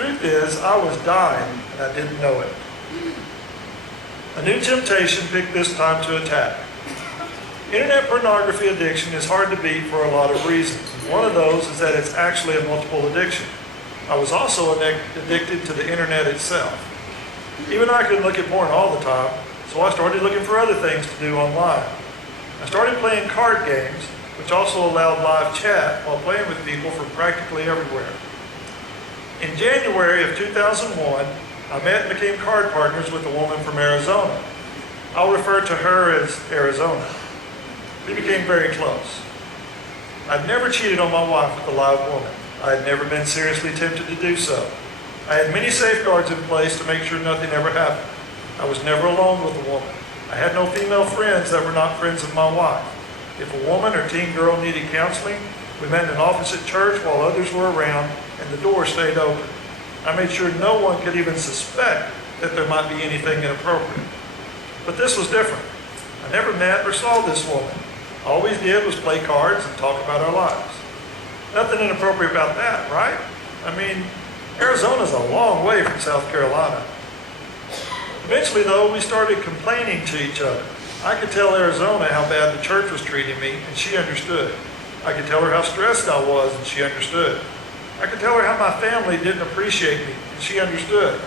truth is, I was dying and I didn't know it. A new temptation picked this time to attack. Internet pornography addiction is hard to beat for a lot of reasons. One of those is that it's actually a multiple addiction. I was also addicted to the internet itself. Even I couldn't look at porn all the time, so I started looking for other things to do online. I started playing card games, which also allowed live chat while playing with people from practically everywhere. In January of 2001, I met and became card partners with a woman from Arizona. I'll refer to her as Arizona. We became very close. I'd never cheated on my wife with a live woman. I had never been seriously tempted to do so. I had many safeguards in place to make sure nothing ever happened. I was never alone with a woman. I had no female friends that were not friends of my wife. If a woman or teen girl needed counseling, we met in an office at church while others were around, and the door stayed open. I made sure no one could even suspect that there might be anything inappropriate. But this was different. I never met or saw this woman. All we did was play cards and talk about our lives. Nothing inappropriate about that, right? I mean, Arizona's a long way from South Carolina. Eventually, though, we started complaining to each other. I could tell Arizona how bad the church was treating me, and she understood. I could tell her how stressed I was, and she understood. I could tell her how my family didn't appreciate me, and she understood.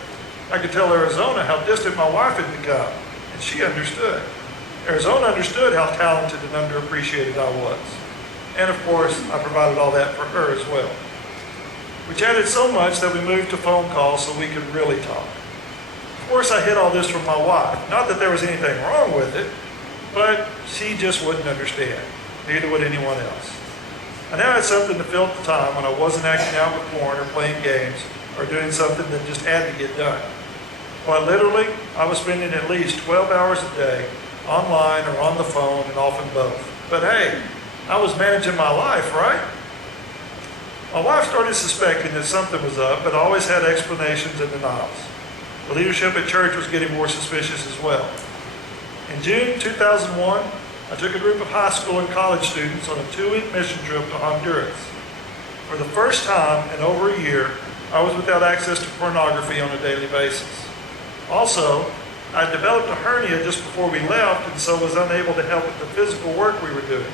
I could tell Arizona how distant my wife had become, and she understood. Arizona understood how talented and underappreciated I was. And of course, I provided all that for her as well. We chatted so much that we moved to phone calls so we could really talk. Of course, I hid all this from my wife. Not that there was anything wrong with it, but she just wouldn't understand. Neither would anyone else. I now had something to fill the time when I wasn't acting out with porn or playing games or doing something that just had to get done. Quite literally, I was spending at least 12 hours a day online or on the phone, and often both. But hey, I was managing my life, right? My wife started suspecting that something was up, but always had explanations and denials. The leadership at church was getting more suspicious as well. In June 2001, I took a group of high school and college students on a 2-week mission trip to Honduras. For the first time in over a year, I was without access to pornography on a daily basis. Also, I developed a hernia just before we left, and so was unable to help with the physical work we were doing.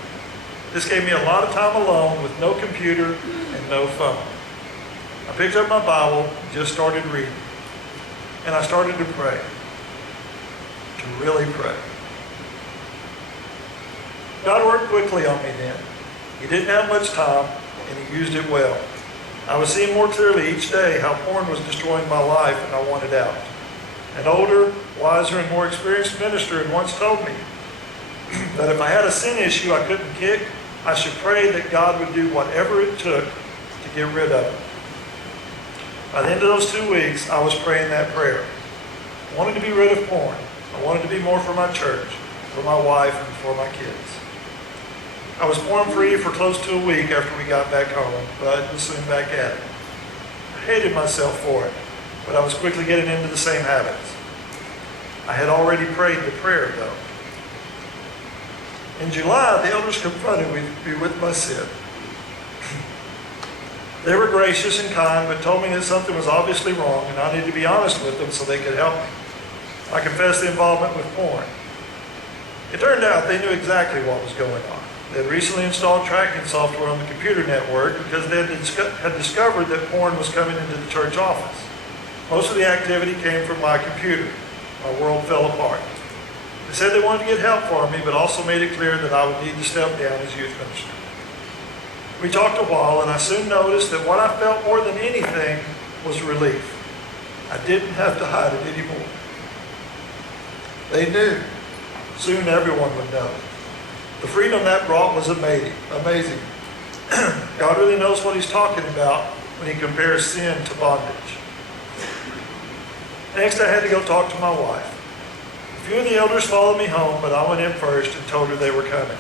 This gave me a lot of time alone with no computer and no phone. I picked up my Bible and just started reading. And I started to pray. To really pray. God worked quickly on me then. He didn't have much time, and He used it well. I was seeing more clearly each day how porn was destroying my life, and I wanted out. An older, wiser, and more experienced minister had once told me that if I had a sin issue I couldn't kick, I should pray that God would do whatever it took to get rid of it. By the end of those 2 weeks, I was praying that prayer. I wanted to be rid of porn. I wanted to be more for my church, for my wife, and for my kids. I was porn-free for close to a week after we got back home, but was soon back at it. I hated myself for it, but I was quickly getting into the same habits. I had already prayed the prayer, though. In July, the elders confronted me with my sin. They were gracious and kind, but told me that something was obviously wrong, and I needed to be honest with them so they could help me. I confessed the involvement with porn. It turned out they knew exactly what was going on. They had recently installed tracking software on the computer network because they had discovered that porn was coming into the church office. Most of the activity came from my computer. My world fell apart. They said they wanted to get help for me, but also made it clear that I would need to step down as youth minister. We talked a while, and I soon noticed that what I felt more than anything was relief. I didn't have to hide it anymore. They knew. Soon everyone would know. The freedom that brought was amazing. God really knows what He's talking about when He compares sin to bondage. Next, I had to go talk to my wife. A few of the elders followed me home, but I went in first and told her they were coming.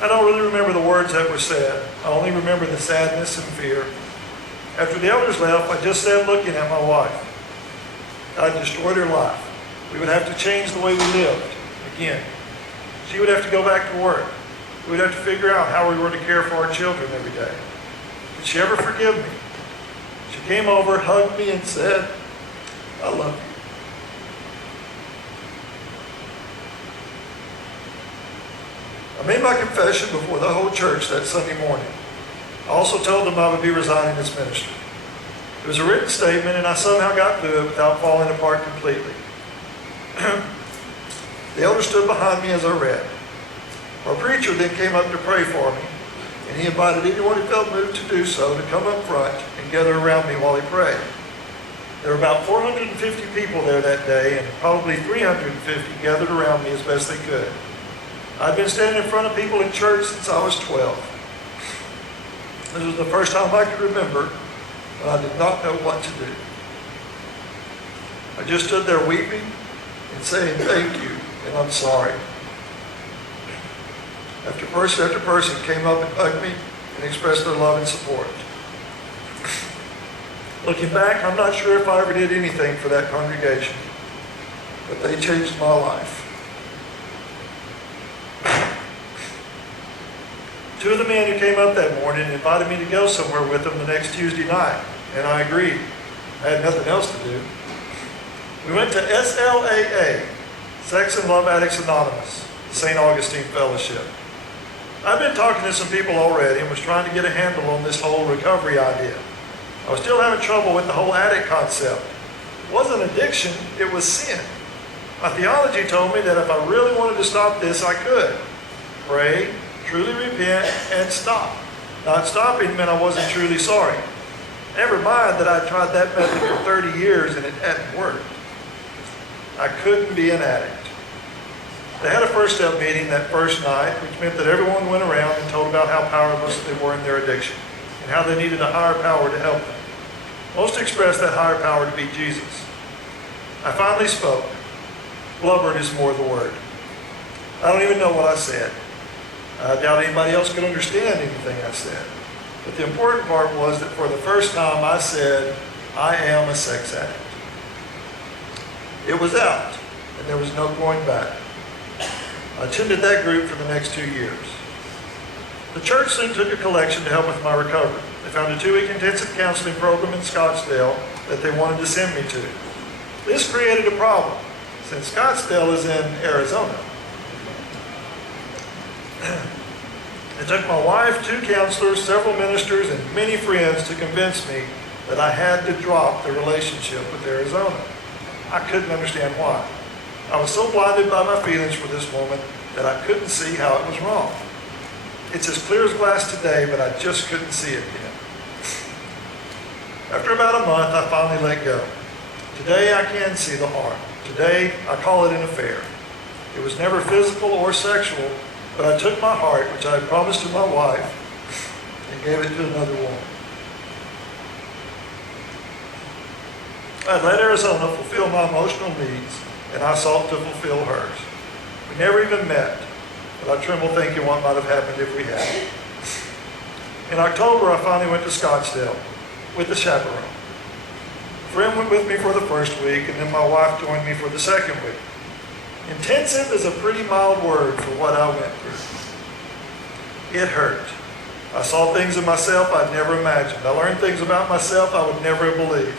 I don't really remember the words that were said. I only remember the sadness and fear. After the elders left, I just sat looking at my wife. I'd destroyed her life. We would have to change the way we lived again. She would have to go back to work. We would have to figure out how we were to care for our children every day. Could she ever forgive me? She came over, hugged me, and said, "I love you." I made my confession before the whole church that Sunday morning. I also told them I would be resigning this ministry. It was a written statement, and I somehow got through it without falling apart completely. The elder stood behind me as I read. Our preacher then came up to pray for me, and he invited anyone who felt moved to do so to come up front and gather around me while he prayed. There were about 450 people there that day, and probably 350 gathered around me as best they could. I'd been standing in front of people in church since I was 12. This was the first time I could remember when I did not know what to do. I just stood there weeping and saying thank you and I'm sorry. After person came up and hugged me and expressed their love and support. Looking back, I'm not sure if I ever did anything for that congregation, but they changed my life. Two of the men who came up that morning invited me to go somewhere with them the next Tuesday night, and I agreed. I had nothing else to do. We went to SLAA, Sex and Love Addicts Anonymous, St. Augustine Fellowship. I've been talking to some people already and was trying to get a handle on this whole recovery idea. I was still having trouble with the whole addict concept. It wasn't addiction, it was sin. My theology told me that if I really wanted to stop this, I could. Pray, truly repent, and stop. Not stopping meant I wasn't truly sorry. Never mind that I tried that method for 30 years and it hadn't worked. I couldn't be an addict. They had a first step meeting that first night, which meant that everyone went around and told about how powerless they were in their addiction and how they needed a higher power to help them. Most expressed that higher power to be Jesus. I finally spoke. Blubbered is more the word. I don't even know what I said. I doubt anybody else could understand anything I said. But the important part was that for the first time I said, I am a sex addict. It was out, and there was no going back. I attended that group for the next 2 years. The church soon took a collection to help with my recovery. They found a 2-week intensive counseling program in Scottsdale that they wanted to send me to. This created a problem, since Scottsdale is in Arizona. It took my wife, 2 counselors, several ministers, and many friends to convince me that I had to drop the relationship with Arizona. I couldn't understand why. I was so blinded by my feelings for this woman that I couldn't see how it was wrong. It's as clear as glass today, but I just couldn't see it then. After about a month, I finally let go. Today, I can see the harm. Today, I call it an affair. It was never physical or sexual, but I took my heart, which I had promised to my wife, and gave it to another woman. I let Arizona fulfill my emotional needs, and I sought to fulfill hers. We never even met, but I tremble thinking what might have happened if we had. In October, I finally went to Scottsdale with a chaperone. A friend went with me for the first week, and then my wife joined me for the second week. Intensive is a pretty mild word for what I went through. It hurt. I saw things in myself I'd never imagined. I learned things about myself I would never have believed.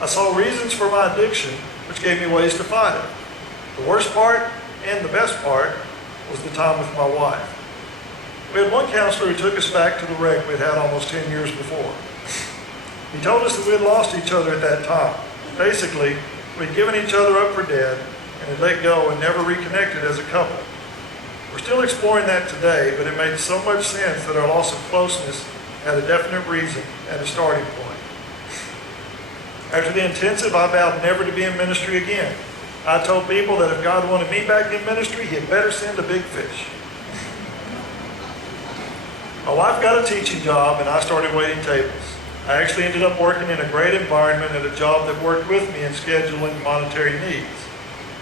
I saw reasons for my addiction, which gave me ways to fight it. The worst part, and the best part, was the time with my wife. We had one counselor who took us back to the wreck we'd had almost 10 years before. He told us that we had lost each other at that time. Basically, we'd given each other up for dead and had let go and never reconnected as a couple. We're still exploring that today, but it made so much sense that our loss of closeness had a definite reason and a starting point. After the intensive, I vowed never to be in ministry again. I told people that if God wanted me back in ministry, He had better send a big fish. My wife got a teaching job and I started waiting tables. I actually ended up working in a great environment at a job that worked with me in scheduling monetary needs.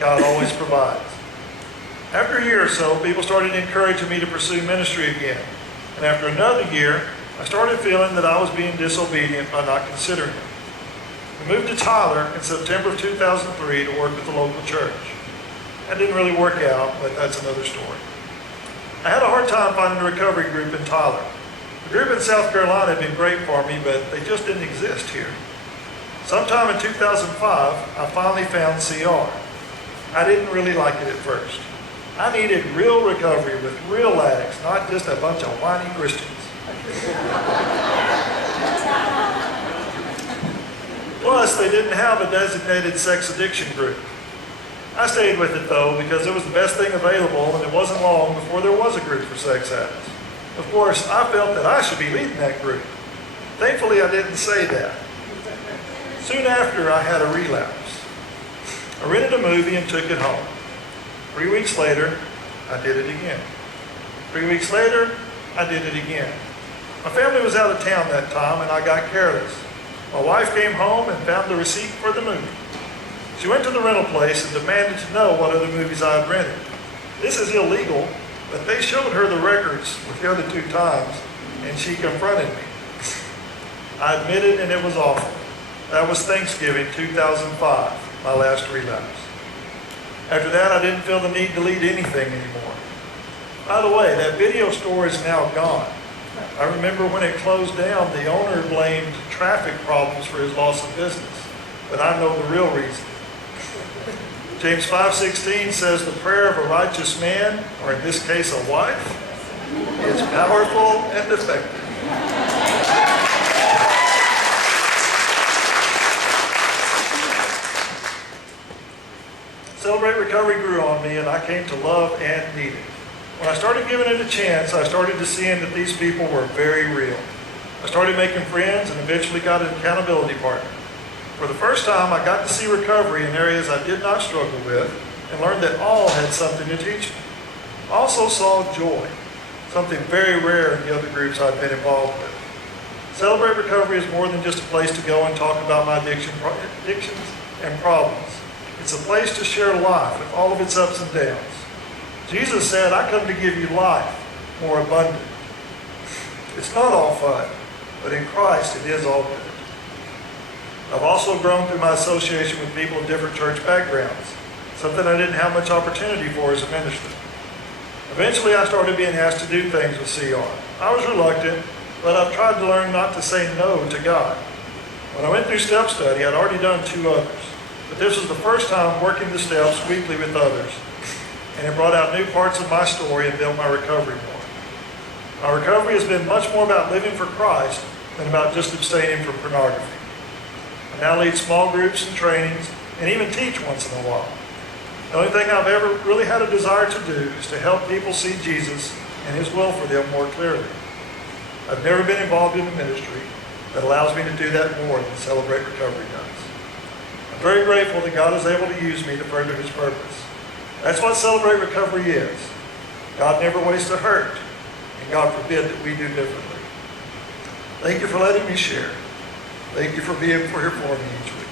God always provides. After a year or so, people started encouraging me to pursue ministry again. And after another year, I started feeling that I was being disobedient by not considering it. We moved to Tyler in September of 2003 to work with the local church. That didn't really work out, but that's another story. I had a hard time finding a recovery group in Tyler. The group in South Carolina had been great for me, but they just didn't exist here. Sometime in 2005, I finally found CR. I didn't really like it at first. I needed real recovery with real addicts, not just a bunch of whiny Christians. Plus, they didn't have a designated sex addiction group. I stayed with it though because it was the best thing available, and it wasn't long before there was a group for sex addicts. Of course, I felt that I should be leading that group. Thankfully, I didn't say that. Soon after, I had a relapse. I rented a movie and took it home. 3 weeks later, I did it again. 3 weeks later, I did it again. My family was out of town that time, and I got careless. My wife came home and found the receipt for the movie. She went to the rental place and demanded to know what other movies I had rented. This is illegal, but they showed her the records with the other 2 times, and she confronted me. I admitted, and it was awful. That was Thanksgiving 2005, my last relapse. After that, I didn't feel the need to lead anything anymore. By the way, that video store is now gone. I remember when it closed down, the owner blamed traffic problems for his loss of business, but I know the real reason. James 5:16 says the prayer of a righteous man, or in this case a wife, is powerful and effective. Celebrate Recovery grew on me, and I came to love and need it. When I started giving it a chance, I started to see that these people were very real. I started making friends and eventually got an accountability partner. For the first time, I got to see recovery in areas I did not struggle with and learned that all had something to teach me. I also saw joy, something very rare in the other groups I've been involved with. Celebrate Recovery is more than just a place to go and talk about my addictions and problems. It's a place to share life with all of its ups and downs. Jesus said, I come to give you life more abundant. It's not all fun, but in Christ it is all good. I've also grown through my association with people of different church backgrounds, something I didn't have much opportunity for as a minister. Eventually I started being asked to do things with CR. I was reluctant, but I've tried to learn not to say no to God. When I went through step study, I'd already done 2 others. But this was the first time working the steps weekly with others, and it brought out new parts of my story and built my recovery more. My recovery has been much more about living for Christ than about just abstaining from pornography. I now lead small groups and trainings, and even teach once in a while. The only thing I've ever really had a desire to do is to help people see Jesus and His will for them more clearly. I've never been involved in a ministry that allows me to do that more than Celebrate Recovery does. I'm very grateful that God is able to use me to further His purpose. That's what Celebrate Recovery is. God never wastes a hurt, and God forbid that we do differently. Thank you for letting me share. Thank you for being here for me each week.